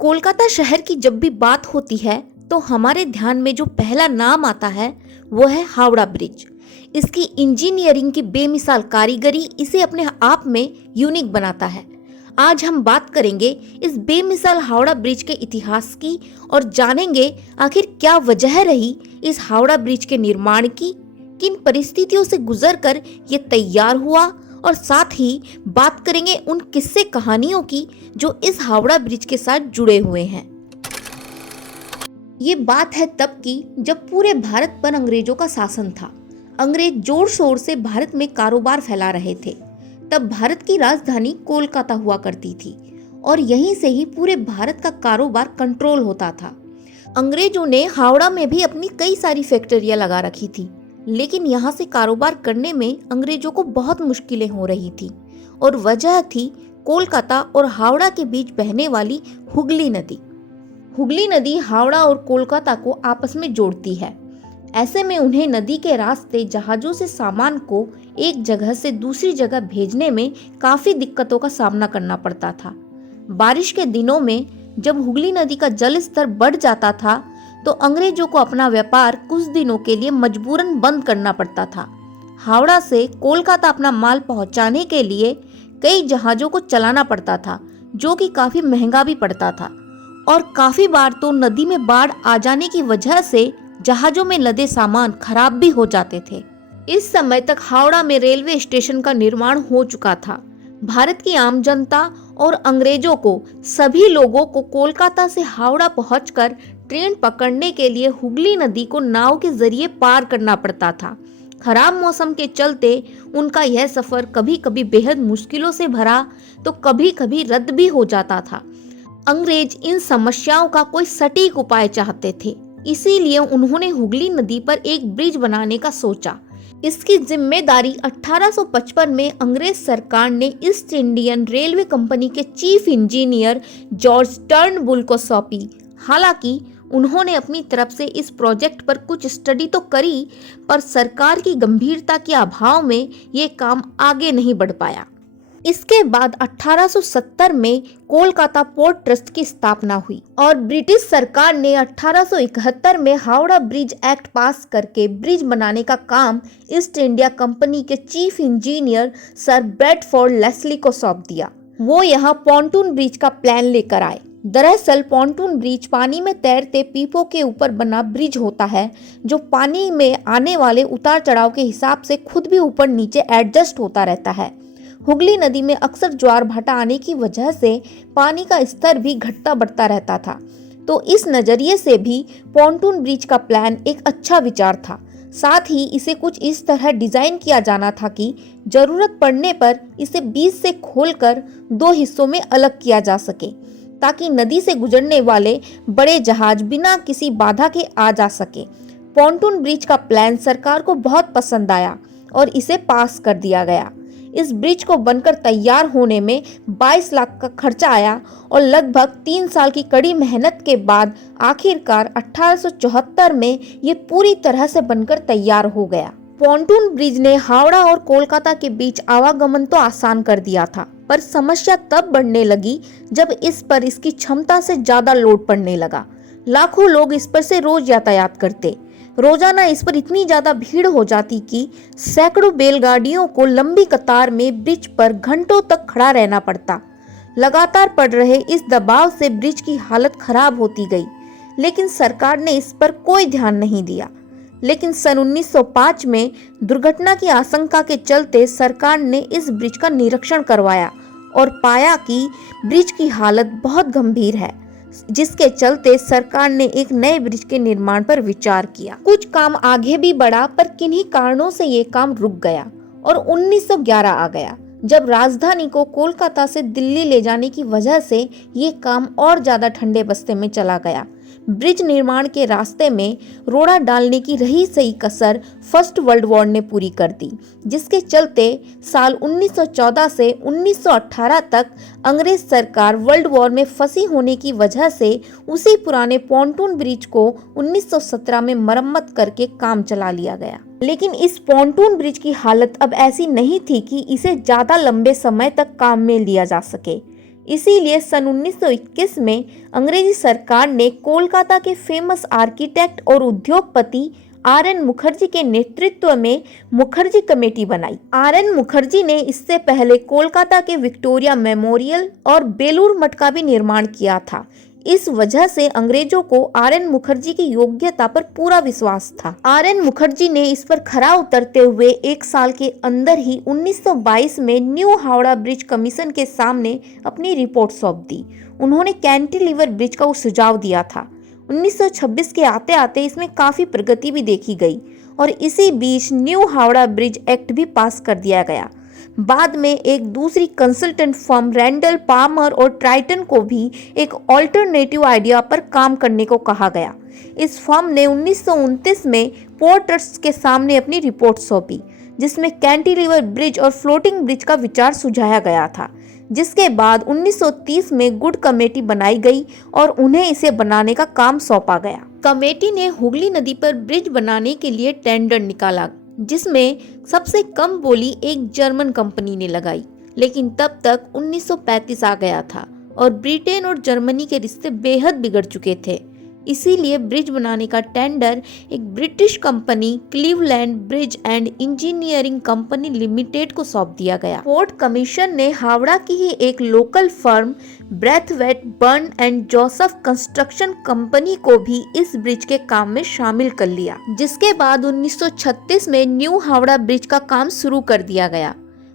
कोलकाता शहर की जब भी बात होती है तो हमारे ध्यान में जो पहला नाम आता है वो है हावड़ा ब्रिज। इसकी इंजीनियरिंग की बेमिसाल कारीगरी इसे अपने आप में यूनिक बनाता है। आज हम बात करेंगे इस बेमिसाल हावड़ा ब्रिज के इतिहास की और जानेंगे आखिर क्या वजह रही इस हावड़ा ब्रिज के निर्माण की, किन परिस्थितियों से गुजरकर ये तैयार हुआ और साथ ही बात करेंगे उन किस्से कहानियों की जो इस हावड़ा ब्रिज के साथ जुड़े हुए हैं। ये बात है तब की जब पूरे भारत पर अंग्रेजों का शासन था। अंग्रेज जोर शोर से भारत में कारोबार फैला रहे थे। तब भारत की राजधानी कोलकाता हुआ करती थी और यहीं से ही पूरे भारत का कारोबार कंट्रोल होता था। अंग्रेजों ने हावड़ा में भी अपनी कई सारी फैक्ट्रियां लगा रखी थी, लेकिन यहाँ से कारोबार करने में अंग्रेजों को बहुत मुश्किलें हो रही थी और वजह थी कोलकाता और हावड़ा के बीच बहने वाली हुगली नदी। हुगली नदी हावड़ा और कोलकाता को आपस में जोड़ती है। ऐसे में उन्हें नदी के रास्ते जहाजों से सामान को एक जगह से दूसरी जगह भेजने में काफी दिक्कतों का सामना करना पड़ता था। बारिश के दिनों में जब हुगली नदी का जल स्तर बढ़ जाता था तो अंग्रेजों को अपना व्यापार कुछ दिनों के लिए मजबूरन बंद करना पड़ता था। हावड़ा से कोलकाता अपना माल पहुंचाने के लिए कई जहाजों को चलाना पड़ता था, जो कि काफी महंगा भी पड़ता था और काफी बार तो नदी में बाढ़ आ जाने की वजह से जहाजों में लदे सामान खराब भी हो जाते थे। इस समय तक हावड़ा में रेलवे स्टेशन का निर्माण हो चुका था। भारत की आम जनता और अंग्रेजों को सभी लोगों को कोलकाता से हावड़ा पहुंचकर ट्रेन पकड़ने के लिए हुगली नदी को नाव के जरिए पार करना पड़ता था। खराब मौसम के चलते उनका यह सफर कभी कभी बेहद मुश्किलों से भरा तो कभी कभी रद्द भी हो जाता था। अंग्रेज इन समस्याओं का कोई सटीक उपाय चाहते थे, इसीलिए उन्होंने हुगली नदी पर एक ब्रिज बनाने का सोचा। इसकी जिम्मेदारी 1855 में अंग्रेज सरकार ने ईस्ट इंडियन रेलवे कंपनी के चीफ इंजीनियर जॉर्ज टर्नबुल को सौंपी। हालांकि उन्होंने अपनी तरफ से इस प्रोजेक्ट पर कुछ स्टडी तो करी, पर सरकार की गंभीरता के अभाव में ये काम आगे नहीं बढ़ पाया। इसके बाद 1870 में कोलकाता पोर्ट ट्रस्ट की स्थापना हुई और ब्रिटिश सरकार ने 1871 में हावड़ा ब्रिज एक्ट पास करके ब्रिज बनाने का काम ईस्ट इंडिया कंपनी के chief engineer Sir Bradford Leslie को सौंप दिया। वो यहाँ पॉन्टून ब्रिज का प्लान लेकर आए। दरअसल पॉन्टून ब्रिज पानी में तैरते पीपों के ऊपर बना ब्रिज होता है, जो पानी में आने वाले उतार चढ़ाव के हिसाब से खुद भी ऊपर नीचे एडजस्ट होता रहता है। हुगली नदी में अक्सर ज्वार भाटा आने की वजह से पानी का स्तर भी घटता बढ़ता रहता था, तो इस नजरिए से भी पॉन्टून ब्रिज का प्लान एक अच्छा विचार था। साथ ही इसे कुछ इस तरह डिजाइन किया जाना था कि जरूरत पड़ने पर इसे बीच से खोलकर दो हिस्सों में अलग किया जा सके, ताकि नदी से गुजरने वाले बड़े जहाज बिना किसी बाधा के आ जा सके। पॉन्टून ब्रिज का प्लान सरकार को बहुत पसंद आया और इसे पास कर दिया गया। इस ब्रिज को बनकर तैयार होने में 22 लाख का खर्चा आया और लगभग 3 साल की कड़ी मेहनत के बाद आखिरकार 1874 में ये पूरी तरह से बनकर तैयार हो गया। पॉन्टून ब्रिज ने हावड़ा और कोलकाता के बीच आवागमन तो आसान कर दिया था, पर समस्या तब बढ़ने लगी जब इस पर इसकी क्षमता से ज्यादा लोड पड़ने लगा। लाखों लोग इस पर से रोज यातायात करते। रोजाना इस पर इतनी ज्यादा भीड़ हो जाती कि सैकड़ों बैलगाड़ियों को लंबी कतार में ब्रिज पर घंटों तक खड़ा रहना पड़ता। लगातार पड़ रहे इस दबाव से ब्रिज की हालत खराब होती गई, लेकिन सरकार ने इस पर कोई ध्यान नहीं दिया। लेकिन सन 1905 में दुर्घटना की आशंका के चलते सरकार ने इस ब्रिज का निरीक्षण करवाया और पाया कि ब्रिज की हालत बहुत गंभीर है, जिसके चलते सरकार ने एक नए ब्रिज के निर्माण पर विचार किया। कुछ काम आगे भी बढ़ा, पर किन्हीं कारणों से ये काम रुक गया और 1911 आ गया, जब राजधानी को कोलकाता से दिल्ली ले जाने की वजह से ये काम और ज्यादा ठंडे बस्ते में चला गया। ब्रिज निर्माण के रास्ते में रोड़ा डालने की रही सही कसर फर्स्ट वर्ल्ड वॉर ने पूरी कर दी, जिसके चलते साल 1914 से 1918 तक अंग्रेज सरकार वर्ल्ड वॉर में फंसी होने की वजह से उसी पुराने पॉन्टून ब्रिज को 1917 में मरम्मत करके काम चला लिया गया। लेकिन इस पॉन्टून ब्रिज की हालत अब ऐसी नहीं थी कि इसे ज्यादा लंबे समय तक काम में लिया जा सके। इसीलिए सन 1921 में अंग्रेजी सरकार ने कोलकाता के फेमस आर्किटेक्ट और उद्योगपति आर.एन. मुखर्जी के नेतृत्व में मुखर्जी कमेटी बनाई। आर.एन. मुखर्जी ने इससे पहले कोलकाता के विक्टोरिया मेमोरियल और बेलूर मठ का भी निर्माण किया था। इस वजह से अंग्रेजों को आर.एन. मुखर्जी की योग्यता पर पूरा विश्वास था। आर.एन. मुखर्जी ने इस पर खरा उतरते हुए एक साल के अंदर ही 1922 में न्यू हावड़ा ब्रिज कमीशन के सामने अपनी रिपोर्ट सौंप दी। उन्होंने कैंटिलीवर ब्रिज का सुझाव दिया था। 1926 के आते आते इसमें काफी प्रगति भी देखी गई और इसी बीच न्यू हावड़ा ब्रिज एक्ट भी पास कर दिया गया। बाद में एक दूसरी कंसल्टेंट फर्म रैंडल पामर और ट्राइटन को भी एक ऑल्टरनेटिव आइडिया पर काम करने को कहा गया। इस फर्म ने 1929 में पोर्ट ट्रस्ट के सामने अपनी रिपोर्ट सौंपी, जिसमें कैंटिलीवर ब्रिज और फ्लोटिंग ब्रिज का विचार सुझाया गया था। जिसके बाद 1930 में गुड कमेटी बनाई गई और उन्हें इसे बनाने का काम सौंपा गया। कमेटी ने हुगली नदी पर ब्रिज बनाने के लिए टेंडर निकाला, जिसमें सबसे कम बोली एक जर्मन कंपनी ने लगाई। लेकिन तब तक 1935 आ गया था और ब्रिटेन और जर्मनी के रिश्ते बेहद बिगड़ चुके थे। इसीलिए ब्रिज बनाने का टेंडर एक British company Cleveland bridge and engineering company limited को सौंप दिया गया। पोर्ट कमीशन ने हावड़ा की ही एक local firm Brathwaite burn and Joseph construction company को भी इस ब्रिज के काम में शामिल कर लिया, जिसके बाद 1936 में न्यू हावड़ा ब्रिज का काम शुरू कर दिया गया।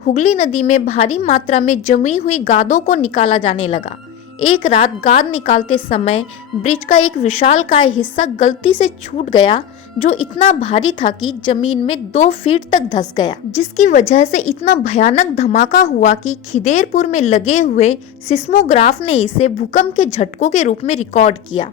हुगली नदी में भारी मात्रा में जमी हुई गादों को निकाला जाने लगा। एक रात गाद निकालते समय ब्रिज का एक विशालकाय हिस्सा गलती से छूट गया, जो इतना भारी था कि जमीन में 2 फीट तक धंस गया, जिसकी वजह से इतना भयानक धमाका हुआ कि खिदेरपुर में लगे हुए सिस्मोग्राफ ने इसे भूकंप के झटकों के रूप में रिकॉर्ड किया।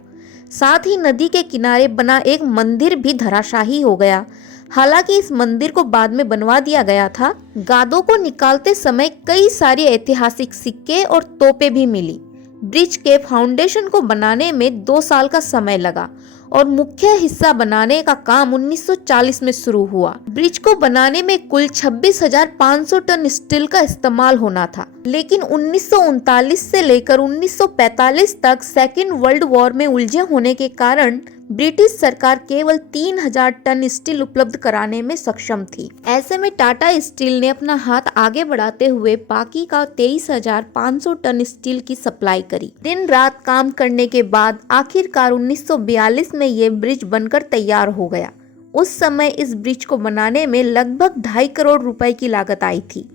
साथ ही नदी के किनारे बना एक मंदिर भी धराशायी हो गया। हालांकि इस मंदिर को बाद में बनवा दिया गया था। गादों को निकालते समय कई सारी ऐतिहासिक सिक्के और तोपें भी मिली। ब्रिज के फाउंडेशन को बनाने में 2 साल का समय लगा और मुख्य हिस्सा बनाने का काम 1940 में शुरू हुआ। ब्रिज को बनाने में कुल 26,500 टन स्टील का इस्तेमाल होना था, लेकिन 1939 से लेकर 1945 तक सेकेंड वर्ल्ड वॉर में उलझे होने के कारण ब्रिटिश सरकार केवल 3,000 टन स्टील उपलब्ध कराने में सक्षम थी। ऐसे में टाटा स्टील ने अपना हाथ आगे बढ़ाते हुए बाकी का 23,500 टन स्टील की सप्लाई करी। दिन रात काम करने के बाद आखिरकार 1942 में ये ब्रिज बनकर तैयार हो गया। उस समय इस ब्रिज को बनाने में लगभग 2.5 करोड़ रुपए की लागत आई थी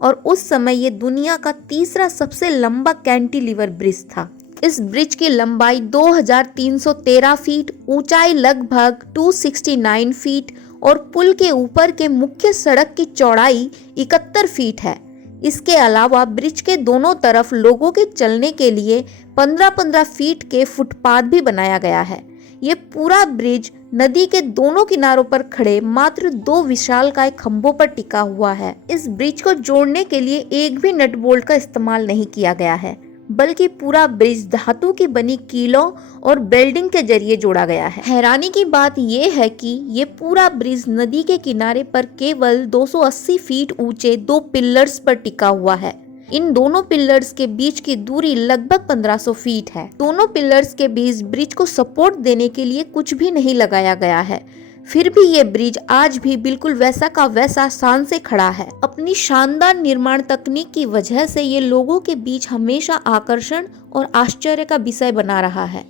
और उस समय ये दुनिया का तीसरा सबसे लंबा कैंटिलीवर ब्रिज था। इस ब्रिज की लंबाई 2,313 फीट, ऊंचाई लगभग 269 फीट और पुल के ऊपर के मुख्य सड़क की चौड़ाई 71 फीट है। इसके अलावा ब्रिज के दोनों तरफ लोगों के चलने के लिए 15-15 फीट के फुटपाथ भी बनाया गया है। ये पूरा ब्रिज नदी के दोनों किनारों पर खड़े मात्र 2 विशालकाय खंभों पर टिका हुआ है। इस ब्रिज को जोड़ने के लिए एक भी नट बोल्ट का इस्तेमाल नहीं किया गया है, बल्कि पूरा ब्रिज धातु की बनी कीलों और बेल्डिंग के जरिए जोड़ा गया है। हैरानी की बात यह है कि ये पूरा ब्रिज नदी के किनारे पर केवल 280 फीट ऊंचे 2 पिलर्स पर टिका हुआ है। इन दोनों पिलर्स के बीच की दूरी लगभग 1500 फीट है। दोनों पिलर्स के बीच ब्रिज को सपोर्ट देने के लिए कुछ भी नहीं लगाया गया है। फिर भी ये ब्रिज आज भी बिल्कुल वैसा का वैसा शान से खड़ा है। अपनी शानदार निर्माण तकनीक की वजह से ये लोगों के बीच हमेशा आकर्षण और आश्चर्य का विषय बना रहा है।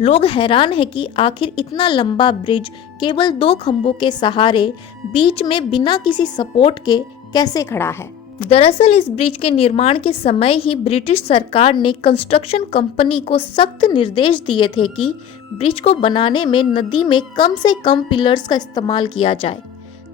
लोग हैरान है कि आखिर इतना लंबा ब्रिज केवल 2 खंभों के सहारे बीच में बिना किसी सपोर्ट के कैसे खड़ा है। दरअसल इस ब्रिज के निर्माण के समय ही ब्रिटिश सरकार ने कंस्ट्रक्शन कंपनी को सख्त निर्देश दिए थे कि ब्रिज को बनाने में नदी में कम से कम पिलर्स का इस्तेमाल किया जाए,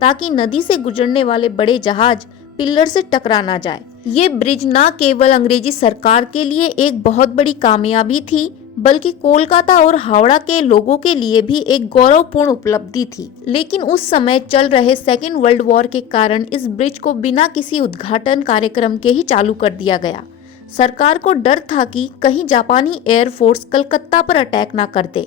ताकि नदी से गुजरने वाले बड़े जहाज पिलर से टकरा ना जाए। ये ब्रिज न केवल अंग्रेजी सरकार के लिए एक बहुत बड़ी कामयाबी थी, बल्कि कोलकाता और हावड़ा के लोगों के लिए भी एक गौरवपूर्ण उपलब्धि थी। लेकिन उस समय चल रहे सेकेंड वर्ल्ड वॉर के कारण इस ब्रिज को बिना किसी उद्घाटन कार्यक्रम के ही चालू कर दिया गया। सरकार को डर था कि कहीं जापानी एयरफोर्स कलकत्ता पर अटैक ना कर दे।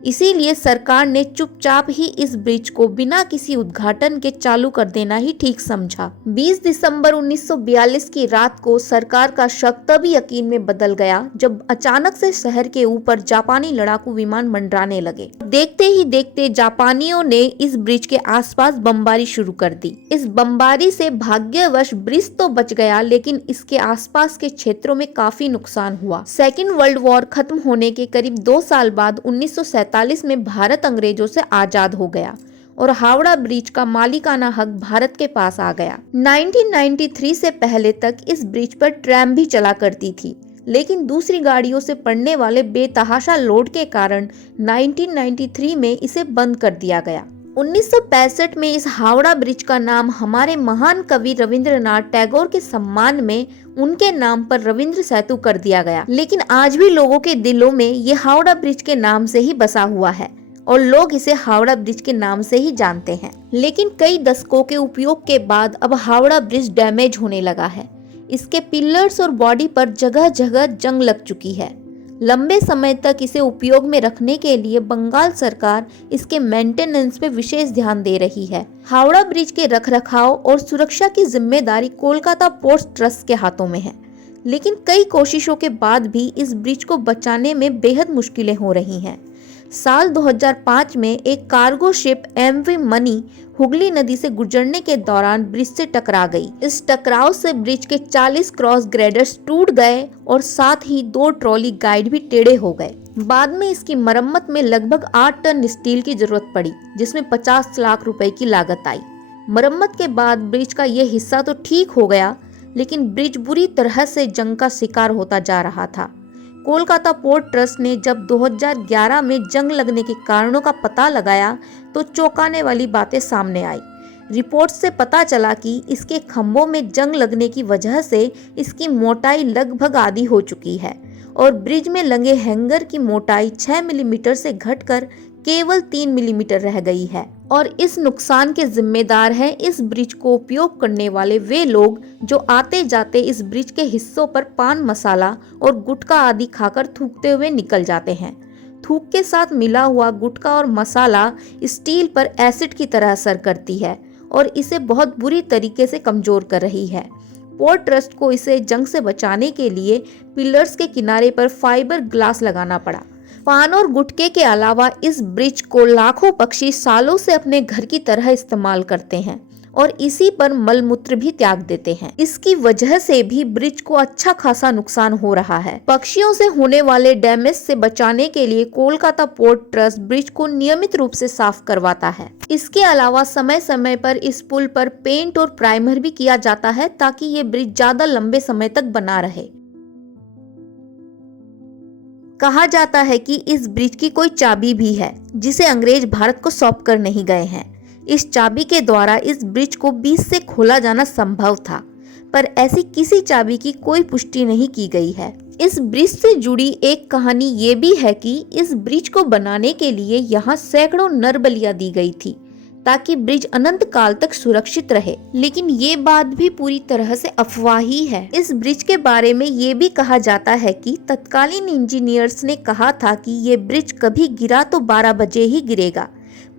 इसीलिए सरकार ने चुपचाप ही इस ब्रिज को बिना किसी उद्घाटन के चालू कर देना ही ठीक समझा। 20 दिसंबर 1942 की रात को सरकार का शक तभी यकीन में बदल गया जब अचानक से शहर के ऊपर जापानी लड़ाकू विमान मंडराने लगे। देखते ही देखते जापानियों ने इस ब्रिज के आसपास बमबारी शुरू कर दी। इस बमबारी से भाग्यवश ब्रिज तो बच गया, लेकिन इसके आसपास के क्षेत्रों में काफी नुकसान हुआ। सेकेंड वर्ल्ड वॉर खत्म होने के करीब 2 साल बाद 1947 में भारत अंग्रेजों से आजाद हो गया और हावड़ा ब्रिज का मालिकाना हक भारत के पास आ गया। 1993 से पहले तक इस ब्रिज पर ट्रैम भी चला करती थी, लेकिन दूसरी गाड़ियों से पड़ने वाले बेतहाशा लोड के कारण 1993 में इसे बंद कर दिया गया। 1965 में इस हावड़ा ब्रिज का नाम हमारे महान कवि रविंद्रनाथ टैगोर के सम्मान में उनके नाम पर रविंद्र सेतु कर दिया गया। लेकिन आज भी लोगों के दिलों में ये हावड़ा ब्रिज के नाम से ही बसा हुआ है और लोग इसे हावड़ा ब्रिज के नाम से ही जानते हैं। लेकिन कई दशकों के उपयोग के बाद अब हावड़ा ब्रिज डैमेज होने लगा है। इसके पिलर्स और बॉडी पर जगह जगह जंग लग चुकी है। लंबे समय तक इसे उपयोग में रखने के लिए बंगाल सरकार इसके मेंटेनेंस पे विशेष ध्यान दे रही है। हावड़ा ब्रिज के रखरखाव और सुरक्षा की जिम्मेदारी कोलकाता पोर्ट्स ट्रस्ट के हाथों में है, लेकिन कई कोशिशों के बाद भी इस ब्रिज को बचाने में बेहद मुश्किलें हो रही हैं। साल 2005 में एक cargo ship MV Mani Hooghly नदी से गुजरने के दौरान ब्रिज से टकरा गई। इस टकराव से ब्रिज के 40 क्रॉस ग्रेडर्स टूट गए और साथ ही 2 ट्रॉली गाइड भी टेढ़े हो गए। बाद में इसकी मरम्मत में लगभग 8 टन स्टील की जरूरत पड़ी, जिसमें 50 लाख रुपए की लागत आई। मरम्मत के बाद ब्रिज का यह हिस्सा तो ठीक हो गया, लेकिन ब्रिज बुरी तरह से जंग का शिकार होता जा रहा था। कोलकाता पोर्ट ट्रस्ट ने जब 2011 में जंग लगने के कारणों का पता लगाया तो चौंकाने वाली बातें सामने आई। रिपोर्ट से पता चला कि इसके खंभों में जंग लगने की वजह से इसकी मोटाई लगभग आधी हो चुकी है और ब्रिज में लगे हैंगर की मोटाई 6 मिलीमीटर से घटकर केवल 3 मिलीमीटर रह गई है। और इस नुकसान के जिम्मेदार हैं इस ब्रिज को उपयोग करने वाले वे लोग जो आते जाते इस ब्रिज के हिस्सों पर पान मसाला और गुटखा आदि खाकर थूकते हुए निकल जाते हैं। थूक के साथ मिला हुआ गुटखा और मसाला स्टील पर एसिड की तरह असर करती है और इसे बहुत बुरी तरीके से कमजोर कर रही है। पोर्ट ट्रस्ट को इसे जंग से बचाने के लिए पिलर्स के किनारे पर फाइबर ग्लास लगाना पड़ा। पान और गुटखे के अलावा इस ब्रिज को लाखों पक्षी सालों से अपने घर की तरह इस्तेमाल करते हैं और इसी पर मलमूत्र भी त्याग देते हैं। इसकी वजह से भी ब्रिज को अच्छा खासा नुकसान हो रहा है। पक्षियों से होने वाले डैमेज से बचाने के लिए कोलकाता पोर्ट ट्रस्ट ब्रिज को नियमित रूप से साफ करवाता है। इसके अलावा समय समय पर इस पुल पर पेंट और प्राइमर भी किया जाता है ताकि ये ब्रिज ज्यादा लंबे समय तक बना रहे। कहा जाता है कि इस ब्रिज की कोई चाबी भी है जिसे अंग्रेज भारत को सौंप कर नहीं गए हैं। इस चाबी के द्वारा इस ब्रिज को बीच से खोला जाना संभव था, पर ऐसी किसी चाबी की कोई पुष्टि नहीं की गई है। इस ब्रिज से जुड़ी एक कहानी ये भी है कि इस ब्रिज को बनाने के लिए यहाँ सैकड़ों नर बलियां दी गई थी ताकि ब्रिज अनंत काल तक सुरक्षित रहे, लेकिन ये बात भी पूरी तरह से अफवाह ही है। इस ब्रिज के बारे में ये भी कहा जाता है कि तत्कालीन इंजीनियर्स ने कहा था कि ये ब्रिज कभी गिरा तो 12 बजे ही गिरेगा,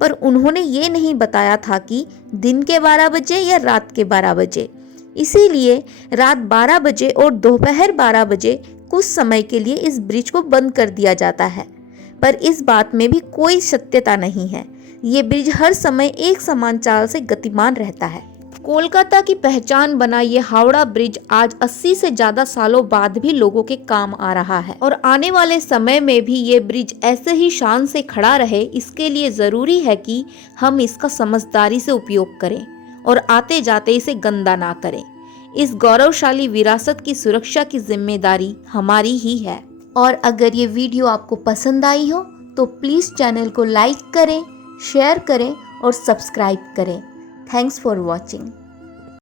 पर उन्होंने ये नहीं बताया था कि दिन के 12 बजे या रात के 12 बजे। इसीलिए रात 12 बजे और दोपहर 12 बजे कुछ समय के लिए इस ब्रिज को बंद कर दिया जाता है, पर इस बात में भी कोई सत्यता नहीं है। ये ब्रिज हर समय एक समान चाल से गतिमान रहता है। कोलकाता की पहचान बना ये हावड़ा ब्रिज आज 80 से ज्यादा सालों बाद भी लोगों के काम आ रहा है और आने वाले समय में भी ये ब्रिज ऐसे ही शान से खड़ा रहे। इसके लिए जरूरी है कि हम इसका समझदारी से उपयोग करें और आते जाते इसे गंदा ना करें। इस गौरवशाली विरासत की सुरक्षा की जिम्मेदारी हमारी ही है। और अगर ये वीडियो आपको पसंद आई हो तो प्लीज चैनल को लाइक करें, शेयर करें और सब्सक्राइब करें। Thanks for watching.